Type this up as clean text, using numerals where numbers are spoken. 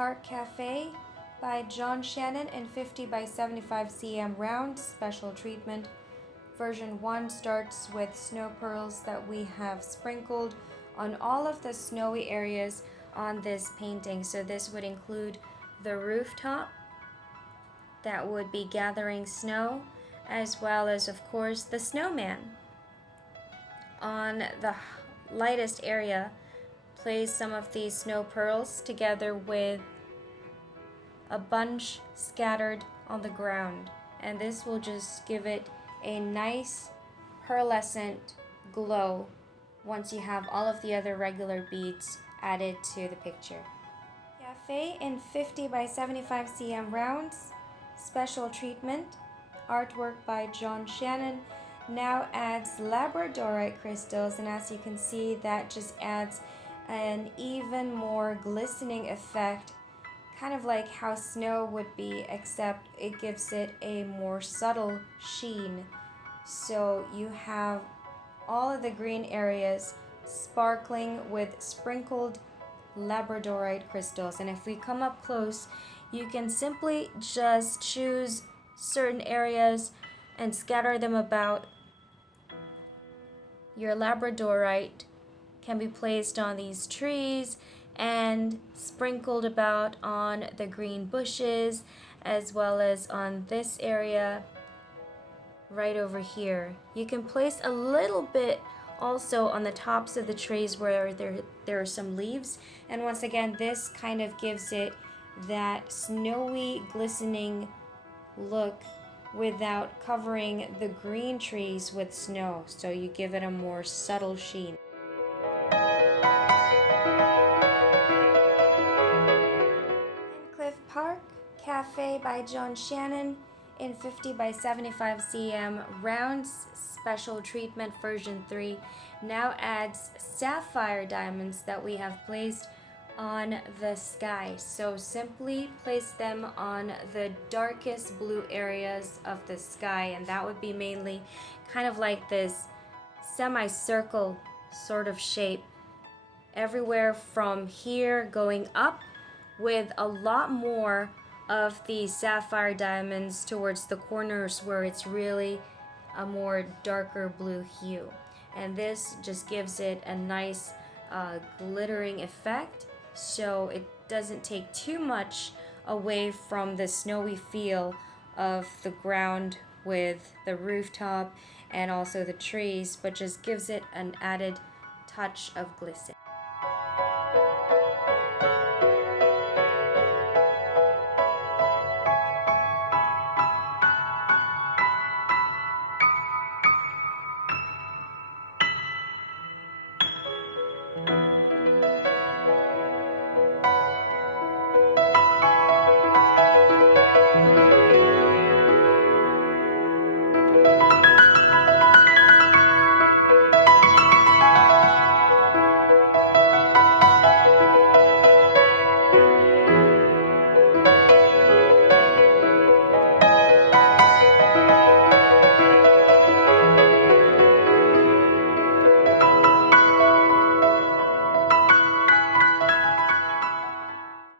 Park Cafe by Shannon in 50 by 75 cm round special treatment. Version 1 starts with snow pearls that we have sprinkled on all of the snowy areas on this painting. So this would include the rooftop that would be gathering snow, as well as, of course, the snowman. On the lightest area, place some of these snow pearls together with a bunch scattered on the ground, and this will just give it a nice pearlescent glow once you have all of the other regular beads added to the picture. Cafe in 50 by 75 cm rounds, special treatment, artwork by Shannon, now adds labradorite crystals, and as you can see, that just adds an even more glistening effect, kind of like how snow would be, except it gives it a more subtle sheen. So you have all of the green areas sparkling with sprinkled labradorite crystals. And if we come up close, you can simply just choose certain areas and scatter them about. Your labradorite can be placed on these trees and sprinkled about on the green bushes, as well as on this area right over here. You can place a little bit also on the tops of the trees where there are some leaves, and once again this kind of gives it that snowy glistening look without covering the green trees with snow, so you give it a more subtle sheen. Endcliffe Park Cafe by Shannon in 50 by 75 cm rounds special treatment version 3 now adds sapphire diamonds that we have placed on the sky. So simply place them on the darkest blue areas of the sky, and that would be mainly kind of like this semicircle sort of shape everywhere from here going up, with a lot more of the sapphire diamonds towards the corners where it's really a more darker blue hue. And this just gives it a nice glittering effect, so it doesn't take too much away from the snowy feel of the ground with the rooftop and also the trees, but just gives it an added touch of glisten.